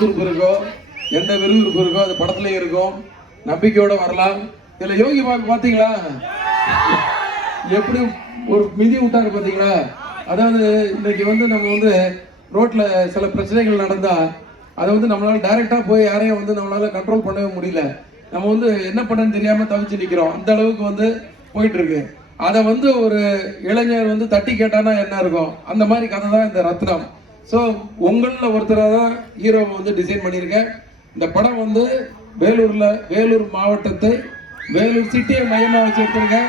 சுறுசுறுப்பு இருக்கோ, எந்த விறுவிறுப்பு இருக்கோ அது படத்துலயும் இருக்கும். நம்பிக்கையோட வரலாம். இதுல யோகி பாபு பாத்தீங்களா எப்படி ஒரு மிதி விட்டாரு பாத்தீங்களா? அதாவது இன்னைக்கு வந்து நம்ம வந்து ரோட்ல சில பிரச்சனைகள் நடந்தா அதை வந்து நம்மளால டைரக்டா போய் யாரையும் வந்து நம்மளால கண்ட்ரோல் பண்ணவே முடியல. நம்ம வந்து என்ன பண்ணன்னு தெரியாம தவிச்சு நிக்கிறோம். அந்த அளவுக்கு வந்து போயிட்டு இருக்கு. அதை வந்து ஒரு இளைஞர் வந்து தட்டி கேட்டானா என்ன இருக்கும், அந்த மாதிரி கதை தான் இந்த ரத்னம். ஸோ உங்களில் ஒருத்தராக தான் ஹீரோவை வந்து டிசைன் பண்ணியிருக்கேன். இந்த படம் வந்து வேலூர் மாவட்டத்தை வேலூர் சிட்டியை மையமாக வச்சு எடுத்திருக்கேன்.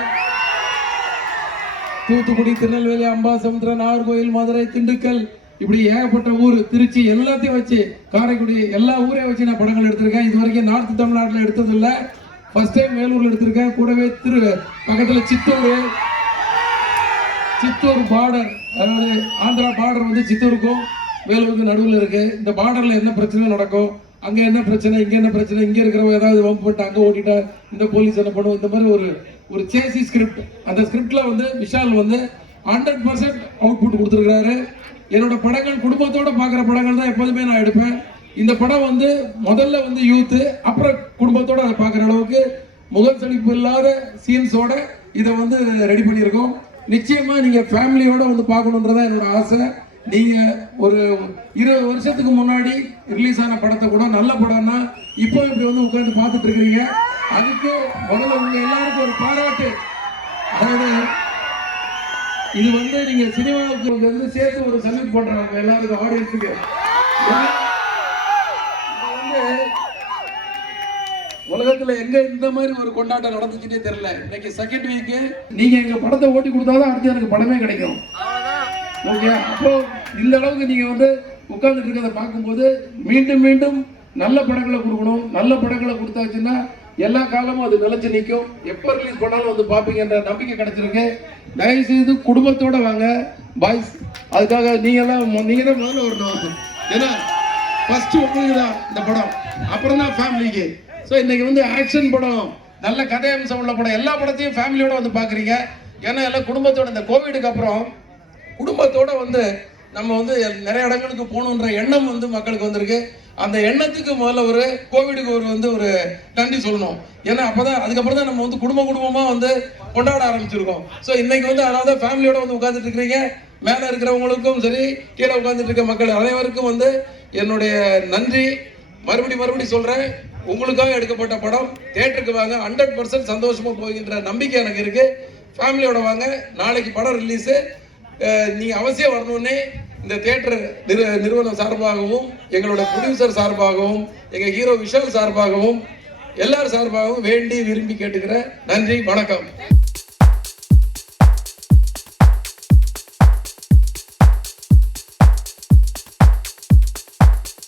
தூத்துக்குடி, திருநெல்வேலி, அம்பாசமுத்திரம், நாகர்கோயில், மதுரை, திண்டுக்கல், இப்படி ஏகப்பட்ட ஊர், திருச்சி எல்லாத்தையும் வச்சு, காரைக்குடி எல்லா ஊரையும் வச்சு நான் படங்கள் எடுத்திருக்கேன். இது வரைக்கும் நார்த் தமிழ்நாட்டில் எடுத்தது இல்லை. ஃபர்ஸ்ட் டைம் வேலூர்ல எடுத்திருக்கேன். கூடவே பக்கத்துல சித்தூர் பார்டர், அதாவது ஆந்திரா பார்டர் வந்து சித்தூருக்கும் வேலூருக்கு நடுவில் இருக்கு. இந்த பார்டர்ல என்ன பிரச்சனை நடக்கும், அங்க என்ன பிரச்சனை, இங்க என்ன பிரச்சனை, இங்க இருக்கிறவங்க ஏதாவது வம்பு போட்டு அங்க ஓட்டிட்டா இந்த போலீஸ் என்ன பண்ணும், இந்த மாதிரி ஒரு சேசி ஸ்கிரிப்ட். அந்த ஸ்கிரிப்ட்ல வந்து விஷால் வந்து 100% அவுட்புட் கொடுத்துருக்காரு. என்னோட படங்கள் குடும்பத்தோட பாக்குற படங்கள் தான் எப்போதுமே நான் எடுப்பேன். இந்த படம் வந்து முதல்ல வந்து யூத்து, அப்புறம் குடும்பத்தோட அதை பார்க்குற அளவுக்கு முகம் செழிப்பு இல்லாத சீன்ஸோட இதை வந்து ரெடி பண்ணியிருக்கோம். நிச்சயமா நீங்க ஃபேமிலியோட வந்து பார்க்கணுன்றதான் என்னோட ஆசை. நீங்க ஒரு 20 வருஷத்துக்கு முன்னாடி ரிலீஸ் ஆன படத்தை கூட நல்ல படம்னா இப்போ இப்படி வந்து உட்காந்து பார்த்துட்டு இருக்கிறீங்க. அதுக்கு முதல்ல உங்க எல்லாருக்கும் ஒரு பாராட்டு. அதாவது இது வந்து நீங்க சினிமாவுக்கு வந்து சேர்த்து ஒரு சல்யூட் பண்றாங்க எல்லாருக்கும், ஆடியன்ஸுக்கு. உலகத்துல எங்க இந்த மாதிரி ஒரு கொண்டாட்டம் நடந்துச்சுட்டே தெரியல. இன்னைக்கு செகண்ட் வீக் நீங்க எங்க படத்தை ஓட்டி கொடுத்தாதான் அடுத்து எனக்கு படமே கிடைக்கும். ஓகே, அப்போ இந்த அளவுக்கு நீங்க வந்து உட்கார்ந்துட்டு இருக்கிறத பார்க்கும்போது மீண்டும் மீண்டும் நல்ல படங்களை கொடுக்கணும். நல்ல படங்களை கொடுத்தாச்சுன்னா எல்லா காலமும் அது நிலைச்சு நிற்கும். எப்ப ரிலீஸ் பண்ணாலும் வந்து பார்ப்பீங்கன்ற நம்பிக்கை கிடைச்சிருக்கு. தயவு செய்து குடும்பத்தோட வாங்க பாய்ஸ். அதுக்காக நீங்க தான் முதல்ல வரணும். ஏன்னா ஃபர்ஸ்ட் உங்களுக்கு தான் இந்த படம், அப்புறம் தான் ஃபேமிலிக்கு. ஸோ இன்னைக்கு வந்து ஆக்ஷன் படம், நல்ல கதை அம்சம் உள்ள படம், எல்லா படத்தையும் ஃபேமிலியோட வந்து பார்க்குறீங்க. ஏன்னா எல்லாம் குடும்பத்தோட, இந்த கோவிடுக்கு அப்புறம் குடும்பத்தோட வந்து நம்ம வந்து நிறைய இடங்களுக்கு போகணுன்ற எண்ணம் வந்து மக்களுக்கு வந்திருக்கு. அந்த எண்ணத்துக்கு முதல்ல ஒரு கோவிடுக்கு ஒரு நன்றி சொல்லணும். ஏன்னா அப்பதான் அதுக்கப்புறம் தான் நம்ம வந்து குடும்பமா வந்து கொண்டாட ஆரம்பிச்சிருக்கோம். ஸோ இன்னைக்கு வந்து அதனால ஃபேமிலியோட வந்து உட்காந்துட்டு இருக்கிறீங்க. மேலே இருக்கிறவங்களுக்கும் சரி, கீழே உட்காந்துட்டு இருக்க மக்கள் அனைவருக்கும் வந்து என்னுடைய நன்றி மறுபடி சொல்றேன். உங்களுக்காக எடுக்கப்பட்ட படம், தியேட்டருக்கு வாங்க. 100% சந்தோஷமா போகின்ற நம்பிக்கை எனக்கு இருக்கு. ஃபேமிலியோட வாங்க. நாளைக்கு படம் ரிலீஸ். நீங்க அவசியம் வரணும்னே இந்த தியேட்டர் நிறுவனம் சார்பாகவும், எங்களோட ப்ரொடியூசர் சார்பாகவும், எங்க ஹீரோ விஷால் சார்பாகவும், எல்லாரும் சார்பாகவும் வேண்டி விரும்பி கேட்டுக்கிறேன். நன்றி, வணக்கம்.